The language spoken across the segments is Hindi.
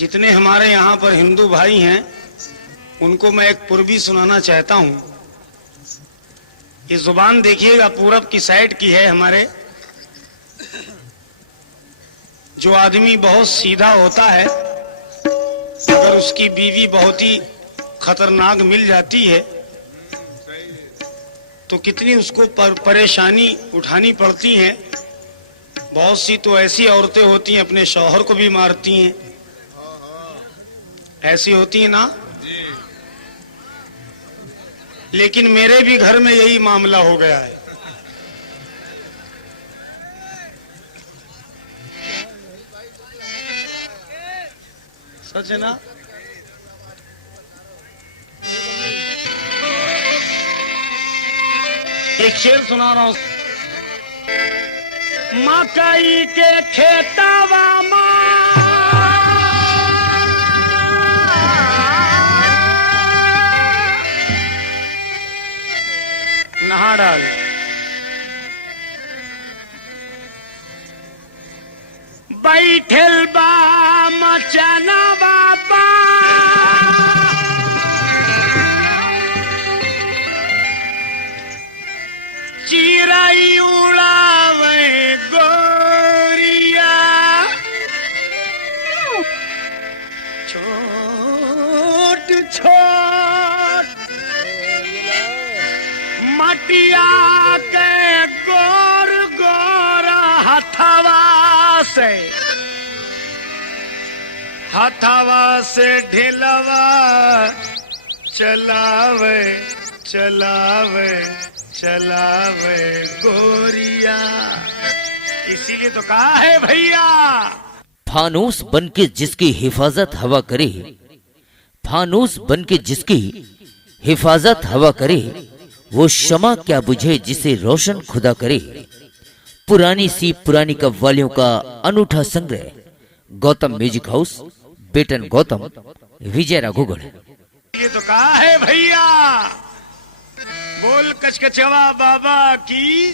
जितने हमारे यहाँ पर हिंदू भाई हैं उनको मैं एक पूर्वी सुनाना चाहता हूँ। ये जुबान देखिएगा पूरब की साइड की है हमारे। जो आदमी बहुत सीधा होता है अगर उसकी बीवी बहुत ही खतरनाक मिल जाती है तो कितनी उसको परेशानी उठानी पड़ती है। बहुत सी तो ऐसी औरतें होती हैं अपने शौहर को भी मारती हैं, ऐसी होती है ना। लेकिन मेरे भी घर में यही मामला हो गया है। सच है ना। एक शेर सुना रहा हूं। मकई के खेतवा नहा डाल, बैठल बा मचना बापा, चिड़ै उड़ावे गोरिया, छोट छोट मटिया के गोर गोर हथवा से ढिलवा चलावे चलावे चलावे गोरिया। इसीलिए तो कहा है भैया, फानूस बनके जिसकी हिफाजत हवा करे, फानूस बनके जिसकी हिफाजत हवा करे, वो शमा क्या बुझे जिसे रोशन खुदा करे। पुरानी सी पुरानी कव्वालियों का अनूठा संग्रह, गौतम म्यूजिक हाउस, बेटन गौतम, विजय राघोगढ़। ये तो कहा है भैया, बोल कचकचवा बाबा की।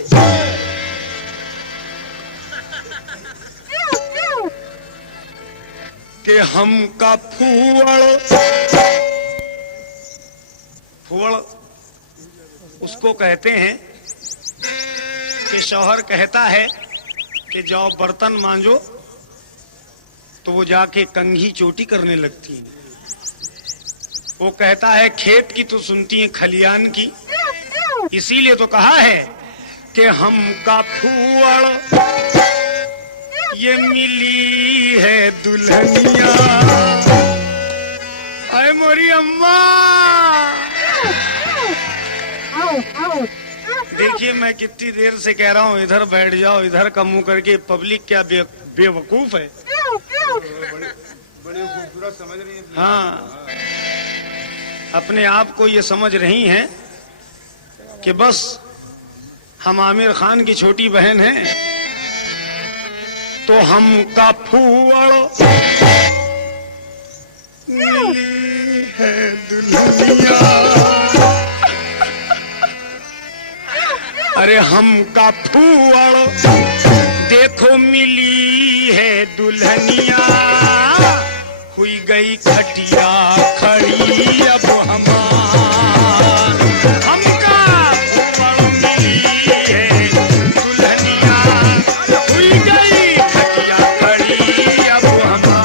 कि हमका फूवड़ उसको कहते हैं कि शौहर कहता है कि जाओ बर्तन मांजो तो वो जाके कंघी चोटी करने लगती है। वो कहता है खेत की तो सुनती है खलियान की। इसीलिए तो कहा है कि हमका फूवड़ ये मिली है दुल्हनिया। अरे मोरी अम्मा, देखिए मैं कितनी देर से कह रहा हूँ इधर बैठ जाओ, इधर का मुंह करके। पब्लिक क्या बेवकूफ है। बड़े खूबसूरत समझ रही है। हाँ, अपने आप को ये समझ रही हैं कि बस हम आमिर खान की छोटी बहन हैं। तो हमका फूवड़ मिली है दुल्हनिया। अरे हमका फूवड़ देखो मिली है दुल्हनिया। हुई गई खटिया खड़ी अब हमार। हमका फूवड़ मिली है दुल्हनिया। हुई गई खटिया खड़ी अब हमार।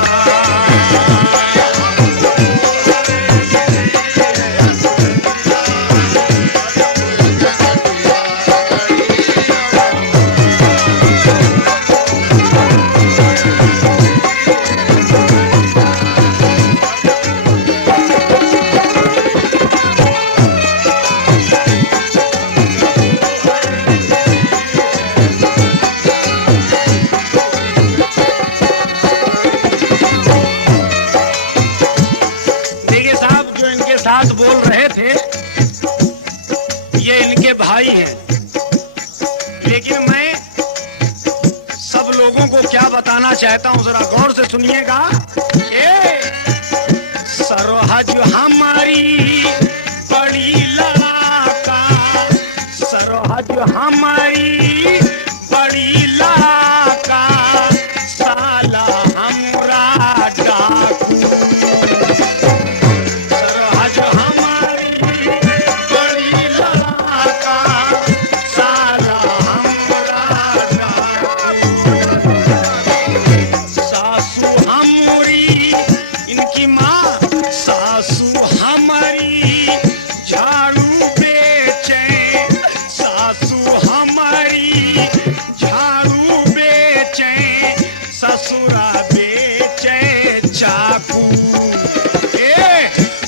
भाई हैं, लेकिन मैं सब लोगों को क्या बताना चाहता हूं, जरा गौर से सुनिएगा। सरहद हमारी बड़ी लाका, सरहद हमारी बड़ी लाका, साला हमरा डाकू। सरहद हमारी बड़ी लाका, साला हमरा डाकू। सासू हमारी, इनकी माँ सासू हमारी झाड़ू बेचे, सासू हमारी झाड़ू बेचे, ससुरा बेचे चाकू।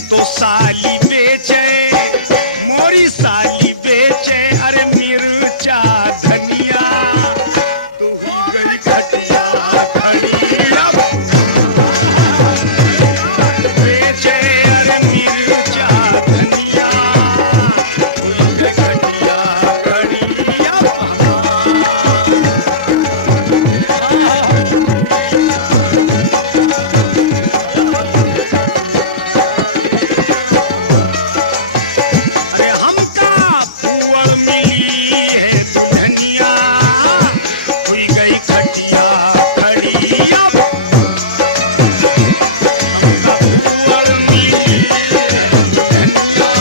तो साली बेचे, मोरी साली बेचे, अरे मिर्चा धनिया, तू हो गई घटिया खड़िया। बेचे अरे मिर्चा धनिया, तू हो गई घटिया खड़िया। अरे हमका पुअर मिली है धनिया, हुई गई खटिया खड़िया। हमका पुअर मिली है धनिया।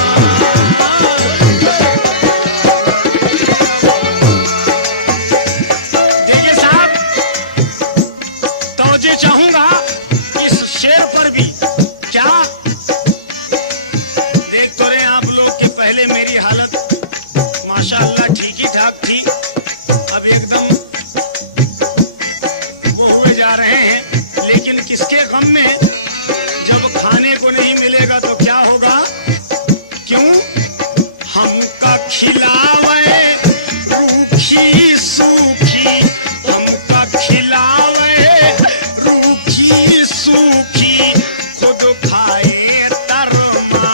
देखिए साहब, तवज्जो चाहूंगा इस शेर पर भी। क्या देख तो रहे आप लोग कि पहले मेरी हालत माशाअल्लाह ठीक ही ठाक थी, अब एकदम वो हुए जा रहे हैं। लेकिन किसके गम में, जब खाने को नहीं मिलेगा तो क्या होगा? क्यों हमका खिलावे रूखी सूखी, हमका खिलावे रूखी सूखी, खुद खाए तरमार।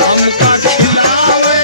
हमका खिलावे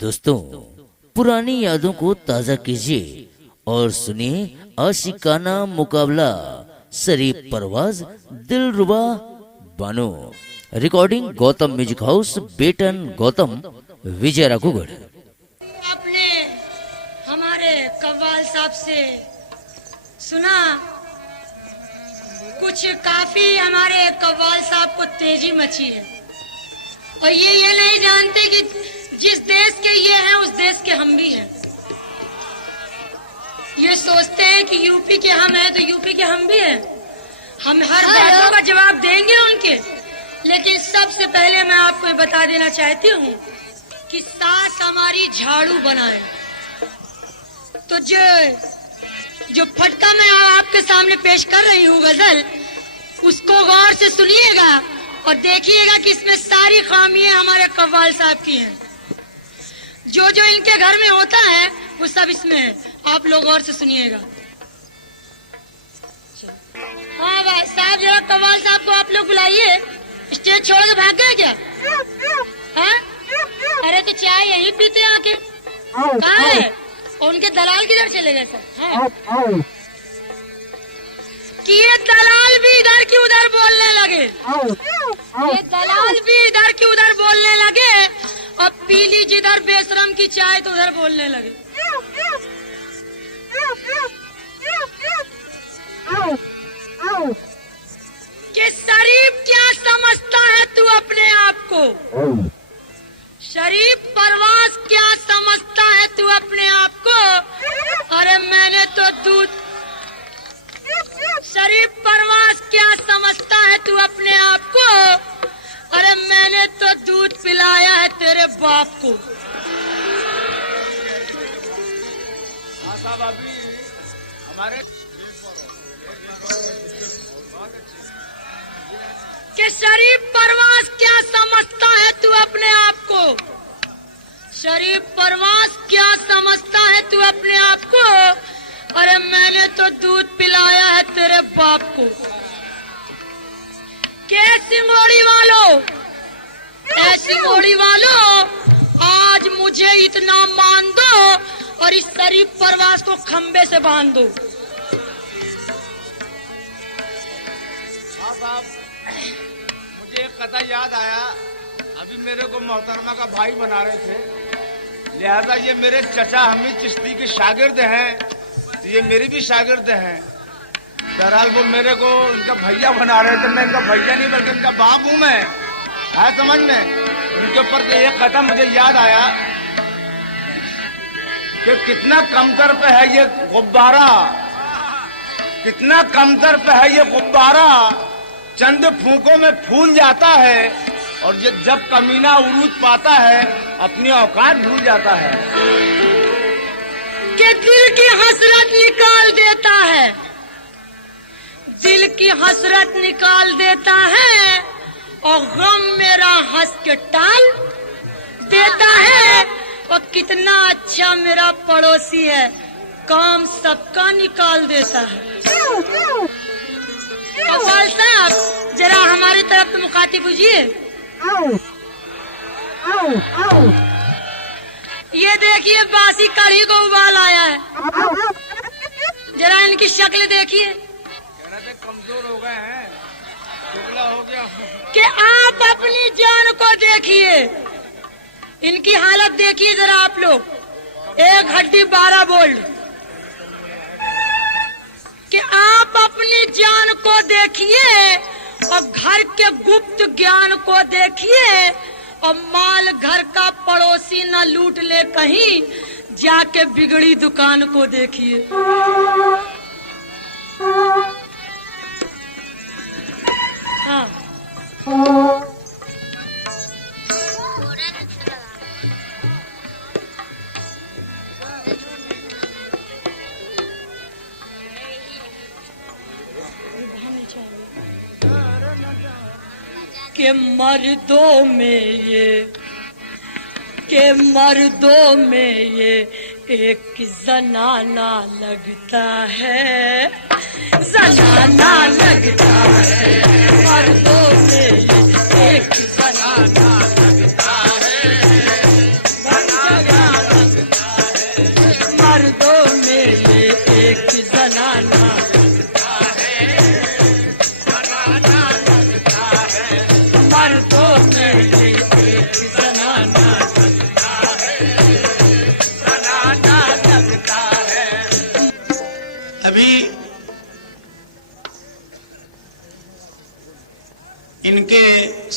दोस्तों, पुरानी यादों को ताजा कीजिए और सुनिए आशिकाना मुकाबला Sharif Parwaz Dilruba Bano. Recording Gautam music house, बेटन, गौतम, विजय राघोगढ़। आपने हमारे कव्वाल साहब से सुना, कुछ काफी हमारे कव्वाल साहब को तेजी मची है और ये नहीं जानते कि जिस देश के ये हैं उस देश के हम भी हैं। ये सोचते हैं कि यूपी के हम हैं तो यूपी के हम भी हैं। हम हर बातों का जवाब देंगे उनके, लेकिन सबसे पहले मैं आपको ये बता देना चाहती हूँ कि सास हमारी झाड़ू बनाए। तो जो फटका मैं आपके सामने पेश कर रही हूँ गजल, उसको गौर से सुनिएगा और देखिएगा कि इसमें सारी खामियां हमारे कव्वाल साहब की हैं। जो इनके घर में होता है वो सब इसमें है। आप लोग गौर से सुनिएगा। हाँ भाई साहब, जरा कव्वाल साहब को आप लोग बुलाइए। स्टेज छोड़ के भाग गए क्या? हाँ? अरे तो चाय यहीं पीते आके। कहाँ है? और उनके दलाल किधर चले गए सब? हाँ? कि ये दलाल भी इधर की उधर बोलने लगे, ये दलाल भी इधर की उधर बोलने लगे और पीली जिधर बेशरम की चाय तो उधर बोलने लगे। कि शरीफ क्या समझता है तू अपने आप को? शरीफ परवास क्या समझता है तू अपने आप को? अरे मैंने तो दूध। शरीफ परवास क्या समझता है तू अपने आप को? अरे मैंने तो दूध पिलाया है तेरे बाप को। साहब अभी हमारे कि शरीफ परवास क्या समझता है तू अपने आप को? शरीफ परवास क्या समझता है तू अपने आप को? अरे मैंने तो दूध पिलाया है तेरे बाप को। के सिंगोड़ी वालों, सिंगोड़ी वालों, आज मुझे इतना मान दो और इस शरीफ परवास को खंबे से बांध दो। साहब मुझे एक कथा याद आया। अभी मेरे को मोहतरमा का भाई बना रहे थे, लिहाजा ये मेरे चचा हमीद चिश्ती के शागिर्द हैं, तो ये मेरे भी शागिर्द हैं। बहरहाल वो मेरे को उनका भैया बना रहे थे। मैं इनका भैया नहीं बल्कि इनका बाप हूँ मैं, है समझ में। उनके ऊपर एक कथा मुझे याद आया कि कितना कमतर पे है ये गुब्बारा, कितना कमतर पे है ये गुब्बारा, चंद फूकों में फूल जाता है और ये जब कमीना उरूज पाता है अपनी औकात भूल जाता है। कि दिल की हसरत निकाल देता है, दिल की हसरत निकाल देता है और गम मेरा हंस के टाल देता है। और कितना अच्छा मेरा पड़ोसी है, काम सबका निकाल देता है। कव्वाल साहब जरा हमारी तरफ तो मुखातिब हुजिए। ये देखिए बासी कढ़ी को उबाल आया है, जरा इनकी शक्ल देखिए। कमजोर हो गए हैं, टुकड़ा हो गया। कि आप अपनी जान को देखिए, इनकी हालत देखिए जरा आप लोग। एक हड्डी 12 बोल्ट। कि आप अपनी जान को देखिए और घर के गुप्त ज्ञान को देखिए और माल घर का पड़ोसी न लूट ले कहीं, जाके बिगड़ी दुकान को देखिए। हाँ। के मर्दों में ये एक जनाना लगता है, जनाना लगता है। मर्दों में एक जनाना लगता है।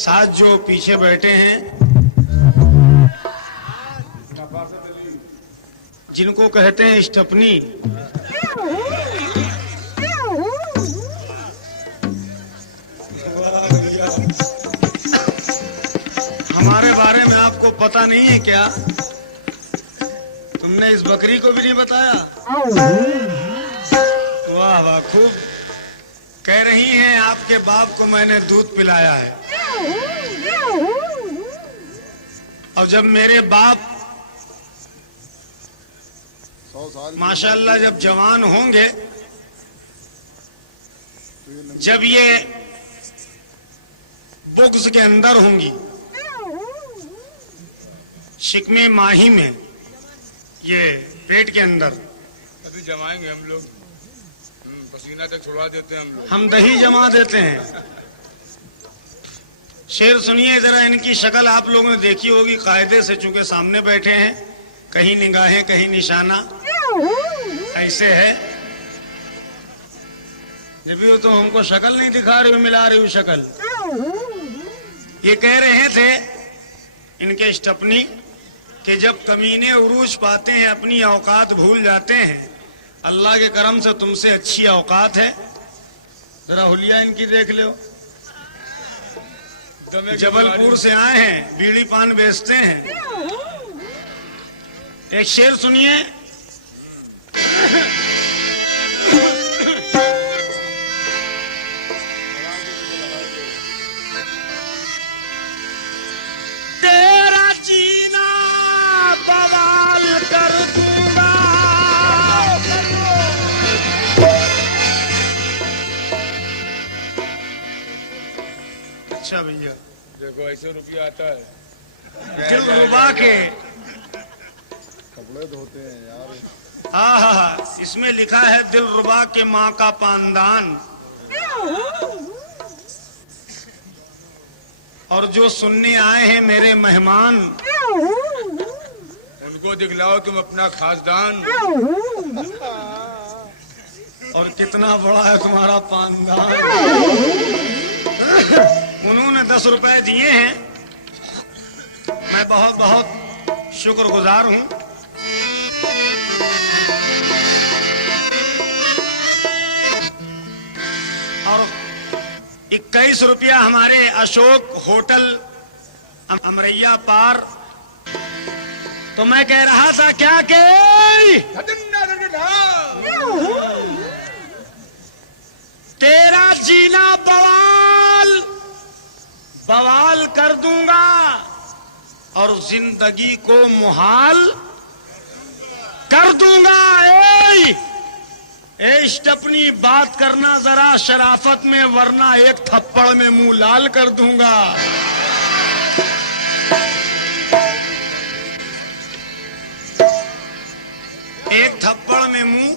साथ जो पीछे बैठे हैं, जिनको कहते हैं स्टपनी, हमारे बारे में आपको पता नहीं है क्या? तुमने इस बकरी को भी नहीं बताया? वाह वाह, खूब। कह रही हैं आपके बाप को मैंने दूध पिलाया है। और जब मेरे बाप माशाल्लाह जब जवान होंगे, जब ये बुक्स के अंदर होंगी, शिकमे माही में, ये पेट के अंदर, अभी जमाएंगे हम लोग, पसीना तक छुड़वा देते हैं हम लोग। हम दही जमा देते हैं। शेर सुनिए जरा, इनकी शक्ल आप लोगों ने देखी होगी कायदे से, चूंकि सामने बैठे हैं, कहीं निगाहें कहीं निशाना ऐसे है। जब भी तो हमको शक्ल नहीं दिखा रही, मिला रही हूँ शक्ल। ये कह रहे थे इनके स्टपनी कि जब कमीने उरूज पाते हैं, अपनी औकात भूल जाते हैं। अल्लाह के करम से तुमसे अच्छी औकात है। जरा हुलिया इनकी देख लो। जबलपुर से आए हैं, बीड़ी पान बेचते हैं। एक शेर सुनिए। तेरा जीना बवाल कर दूंगा। अच्छा भैया, देखो ऐसे रुपया आता है। दिलरुबा के कपड़े धोते हैं यार। हाँ, इसमें लिखा है दिलरुबा के माँ का पानदान। और जो सुनने आए हैं मेरे मेहमान, उनको दिखलाओ तुम अपना खासदान। और कितना बड़ा है तुम्हारा पानदान। उन्होंने 10 रुपए दिए हैं, मैं बहुत बहुत शुक्रगुजार हूं। और 21 रुपया हमारे अशोक होटल अमरैया पार। तो मैं कह रहा था क्या के तेरा जीना बवाल बवाल कर दूंगा और जिंदगी को मुहाल कर दूंगा। ए स्टपनी, बात करना जरा शराफत में, वरना एक थप्पड़ में मुंह लाल कर दूंगा। एक थप्पड़ में मुंह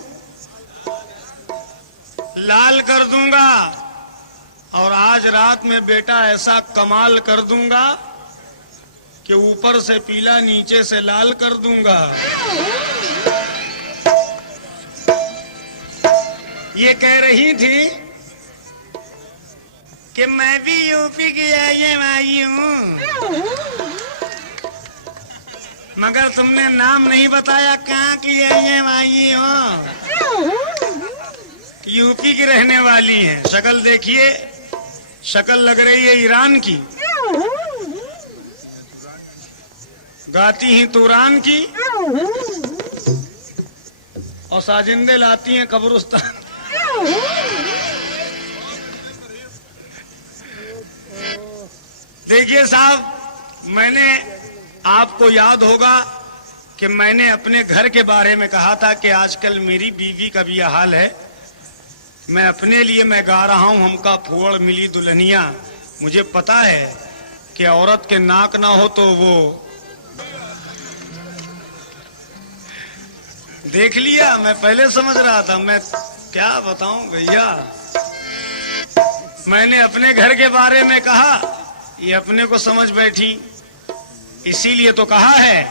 लाल कर दूंगा। और आज रात में बेटा ऐसा कमाल कर दूंगा कि ऊपर से पीला नीचे से लाल कर दूंगा। ये कह रही थी कि मैं भी यूपी की आई हूँ, मगर तुमने नाम नहीं बताया कहाँ की आई हो। यूपी की रहने वाली है। शक्ल देखिए, शक्ल लग रही है ईरान की, गाती ही तुरान की और साजिंदे लाती हैं कब्रिस्तान। देखिए साहब, मैंने, आपको याद होगा कि मैंने अपने घर के बारे में कहा था कि आजकल मेरी बीवी का भी यह हाल है। मैं अपने लिए मैं गा रहा हूं, हमका फुअड़ मिली दुल्हनिया। मुझे पता है कि औरत के नाक ना हो तो वो देख लिया। मैं पहले समझ रहा था, मैं क्या बताऊं भैया। मैंने अपने घर के बारे में कहा, ये अपने को समझ बैठी, इसीलिए तो कहा है।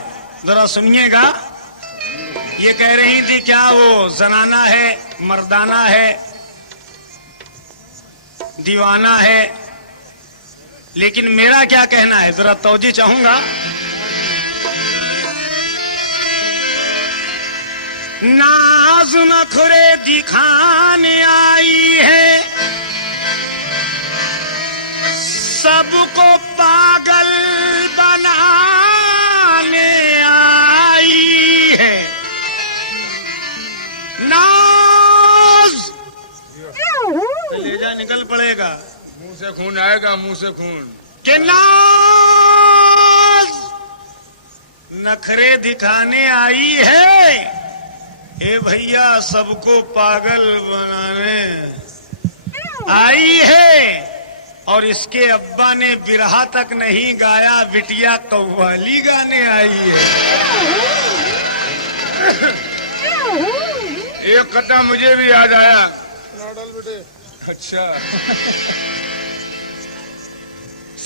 जरा सुनिएगा। ये कह रही थी क्या वो जनाना है, मर्दाना है, दीवाना है, लेकिन मेरा क्या कहना है, जरा तवज्जो चाहूंगा। नाज नखरे दिखाने आई है, सबको पागल बनाने आई है। नाज कलेजा निकल पड़ेगा, मुंह से खून आएगा, मुंह से खून। के नाज नखरे दिखाने आई है, ए भैया सबको पागल बनाने आई है। और इसके अब्बा ने बिरहा तक नहीं गाया, बिटिया कव्वाली गाने आई है। एक कथा मुझे भी याद आया। अच्छा,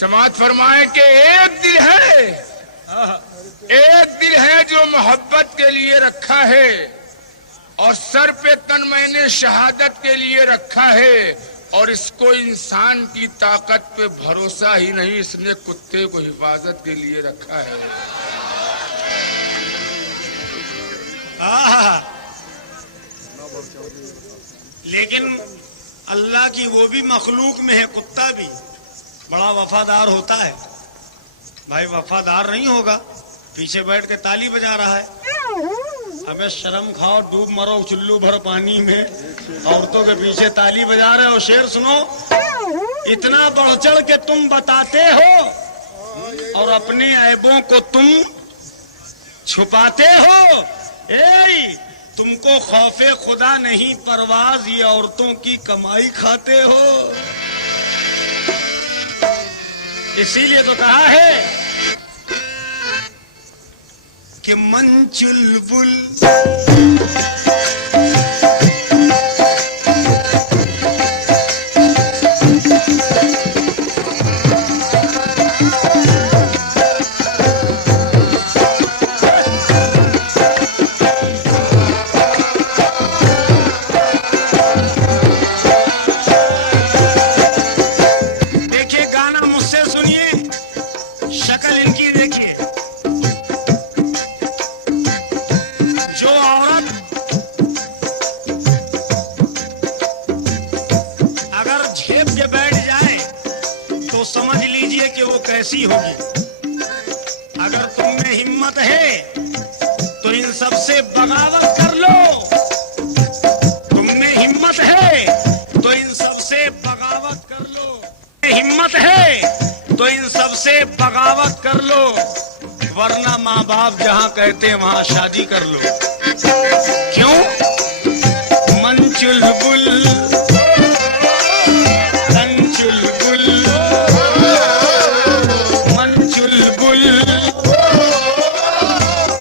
समाज फरमाए कि एक दिल है जो मोहब्बत के लिए रखा है, और सर पे तन मैंने शहादत के लिए रखा है, और इसको इंसान की ताकत पे भरोसा ही नहीं, इसने कुत्ते को हिफाजत के लिए रखा है। लेकिन अल्लाह की वो भी मखलूक में है, कुत्ता भी बड़ा वफादार होता है। भाई वफादार नहीं होगा, पीछे बैठ के ताली बजा रहा है। हमें शर्म खाओ, डूब मरो चुल्लू भर पानी में, औरतों के पीछे ताली बजा रहे हो। शेर सुनो, इतना बढ़ चढ़ के तुम बताते हो और अपने ऐबों को तुम छुपाते हो। तुमको खौफे खुदा नहीं, परवाज ये औरतों की कमाई खाते हो। इसीलिए तो कहा है कि मन चुलबुल देखिए, गाना मुझसे सुनिए, शक्ल इनकी देखिए। जो औरत अगर झेप के बैठ जाए तो समझ लीजिए कि वो कैसी होगी। अगर तुम में हिम्मत है तो इन सब से बगावत कर लो। तुम में हिम्मत है तो इन सब से बगावत कर लो। हिम्मत है तो इन सब से बगावत कर लो, वरना माँ बाप जहाँ कहते हैं वहाँ शादी कर लो। क्यों? मन चुलबुल तन चुलबुल, मन चुलबुल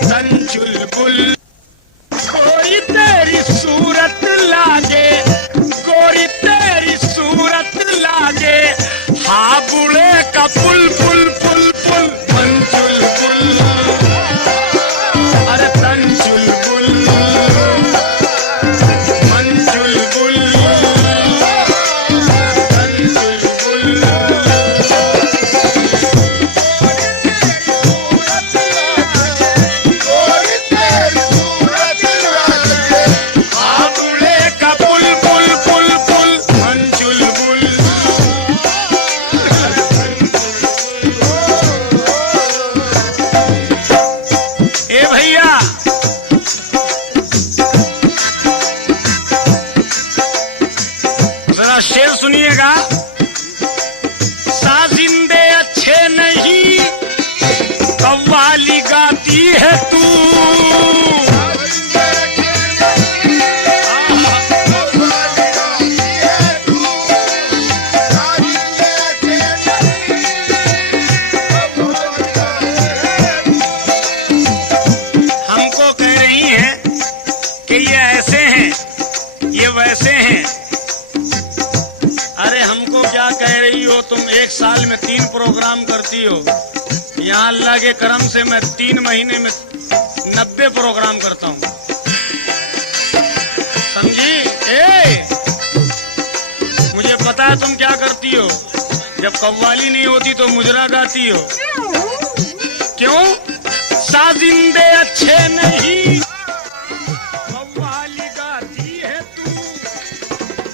तन चुलबुल। गोरी तेरी सूरत लागे, गोरी तेरी सूरत लागे, हाँ बुढ़े का पुल पुल पुल पुल। मन चुलबुल, अरे तन चुलबुल, मन चुलबुल, तन चुलबुल। हाँ बुढ़े का पुल पुल पुल पुल, मन चुलबुल। ए भैया, जरा शेर सुनिएगा। साजिंदे अच्छे नहीं, कव्वाली गाती है तू। हमको कह रही हैं कि ये ऐसे हैं, ये वैसे हैं। अरे हमको क्या कह रही हो तुम? एक साल में 3 प्रोग्राम करती हो। यहाँ अल्लाह के करम से मैं 3 महीने में 90 प्रोग्राम करता हूँ, समझी? मुझे पता है तुम क्या करती हो। जब कव्वाली नहीं होती तो मुजरा गाती हो। क्यों? साजिंदे अच्छे नहीं कव्वाली गाती है तू,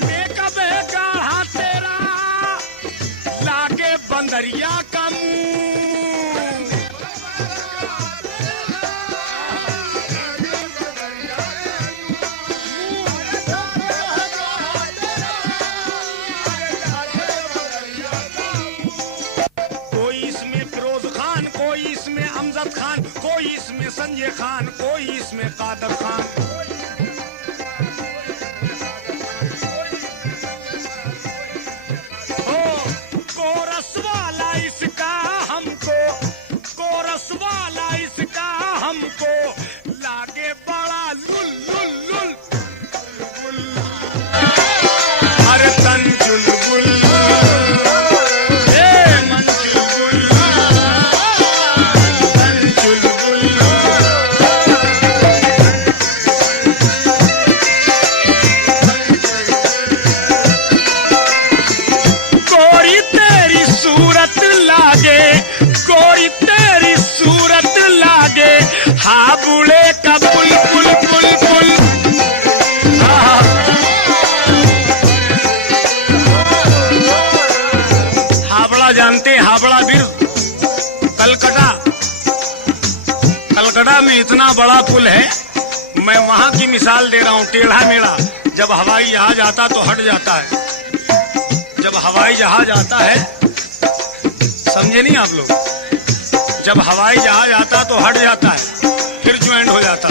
मेकअप है गाढ़ा तेरा लागे बंदरिया का मुंह। खान, कोई इसमें संजय खान, कोई इसमें कादर खान। ओ कोरस वाला इसका हमको, कोरस वाला इसका हमको लागे बड़ा लुल लुल लुल लुल। अरे तन चुलबुल कलकत्ता में इतना बड़ा पुल है, मैं वहां की मिसाल दे रहा हूं। टेढ़ा मेढ़ा जब हवाई जहाज आता तो हट जाता है, जब हवाई जहाज आता है, समझे नहीं आप लोग? जब हवाई जहाज आता तो हट जाता है, फिर ज्वाइंट हो जाता।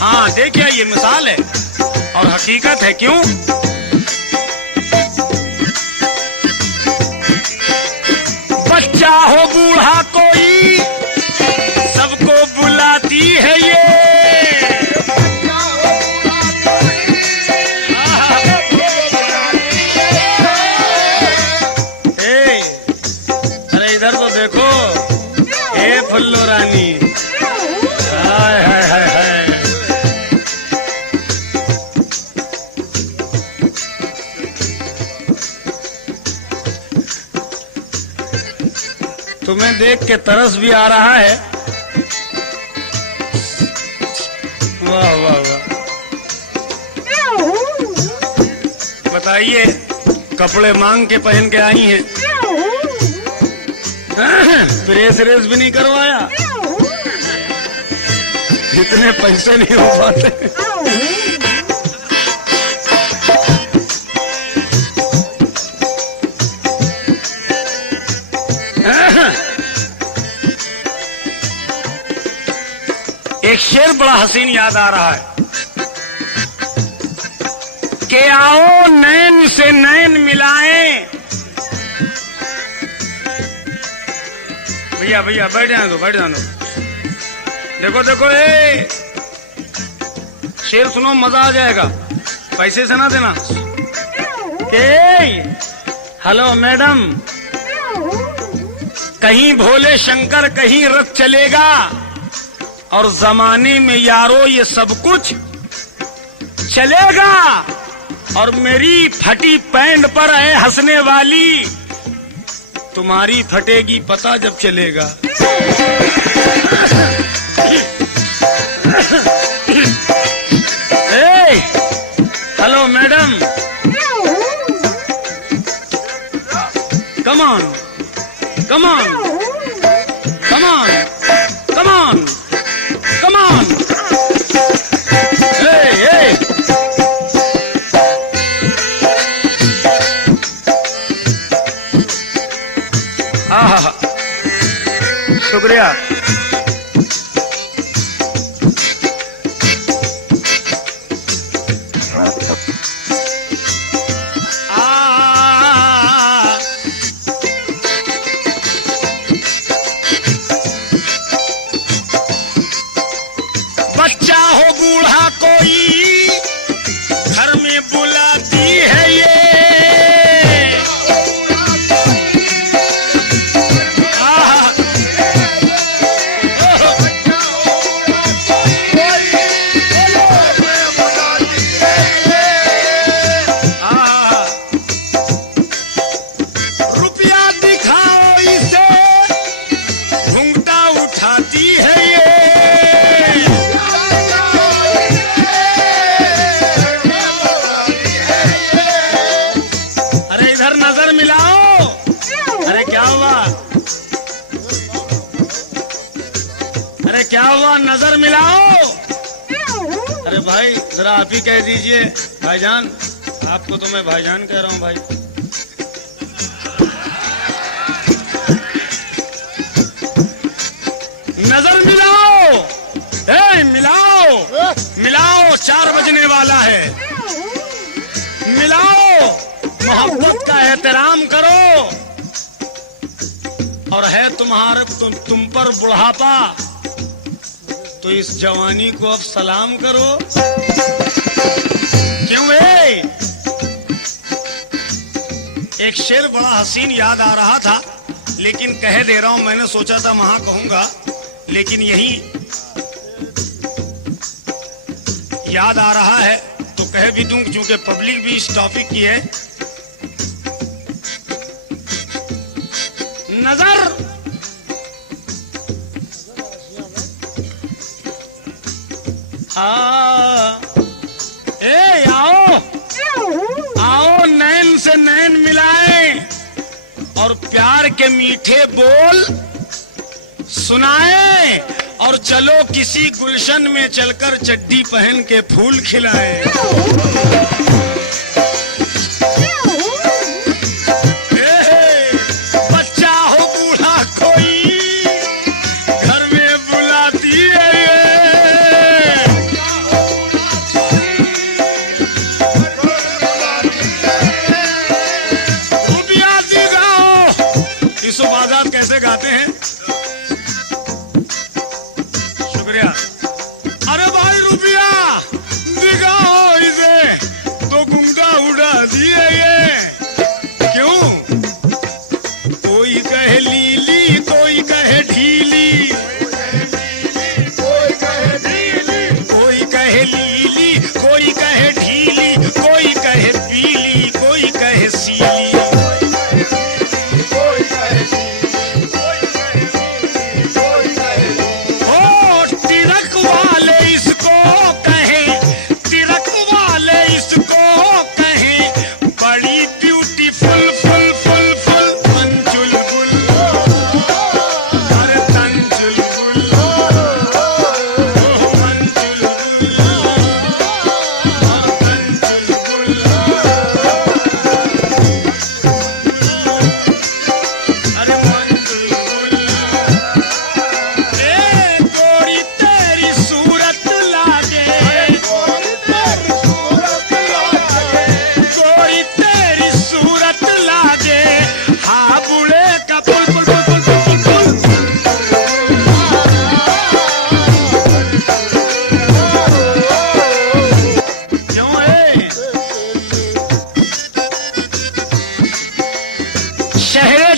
हाँ देखिए, ये मिसाल है और हकीकत है। क्यों? बच्चा हो बूढ़ा कोई सबको बुलाती है ये, अरे इधर तो देखो, ए फुल्लो रानी, हाय हाय हाय हाय। तुम्हें देख के तरस भी आ रहा है। वाह वाह वाह। बताइए, कपड़े मांग के पहन के आई हैं, प्रेस रेस भी नहीं करवाया, इतने पैसे नहीं हो पाते। एक शेर बड़ा हसीन याद आ रहा है कि आओ नैन से नैन मिलाएं। भैया भैया बैठ जाने दो, बैठ जाने दो। देखो देखो, ए शेर सुनो, मजा आ जाएगा, पैसे से ना देना। हेलो मैडम, कहीं भोले शंकर कहीं रथ चलेगा, और जमाने में यारो ये सब कुछ चलेगा। और मेरी फटी पैंट पर है हंसने वाली, तुम्हारी फटेगी पता जब चलेगा। Hello madam, come on come on come on come on come on. शुक्रिया। बच्चा हो बूढ़ा कोई घर में बुलाती है ये, हुआ नजर मिलाओ। अरे भाई जरा आप ही कह दीजिए भाईजान, आपको तो मैं भाईजान कह रहा हूं भाई। नजर मिलाओ, मिलाओ मिलाओ, 4 बजने वाला है। मिलाओ, मोहब्बत का एहतराम करो। और है तुम्हारे तुम पर बुढ़ापा, तो इस जवानी को अब सलाम करो। क्यों एक शेर बड़ा हसीन याद आ रहा था, लेकिन कह दे रहा हूं। मैंने सोचा था वहां कहूंगा, लेकिन यही याद आ रहा है तो कह भी दूं, क्योंकि पब्लिक भी इस टॉपिक की है। नजर आओ नैन से नैन मिलाएं और प्यार के मीठे बोल सुनाएं, और चलो किसी गुलशन में चलकर चड्डी पहन के फूल खिलाएं। बच्चा हो बूढ़ा कोई घर में बुलाती है, इस इबादत कैसे गाते हैं? शुक्रिया। अरे भाई रुपया दिखाओ इसे, तो गुंगा उड़ा दिए ये। क्यों? कोई कहे लीली, कोई कहे ढीली, कोई कहे ढीली, कोई कहे लीली, कोई कहे ढीली, कोई कहे पीली, कोई कहे सीली।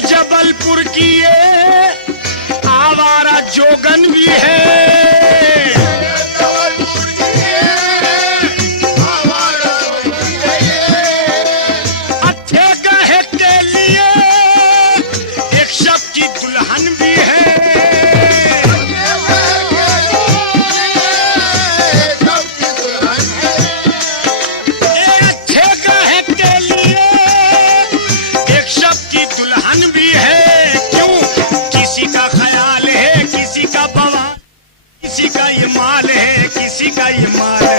जबलपुर की ये आवारा जोगन भी है, अच्छे गहे के लिए एक शब की दुल्हन भी है। अच्छे गहे के लिए एक शब की दुल्हन भी है। क्यों? किसी का ख्याल है, किसी का बवाल, किसी का ये माल है, किसी का ये माल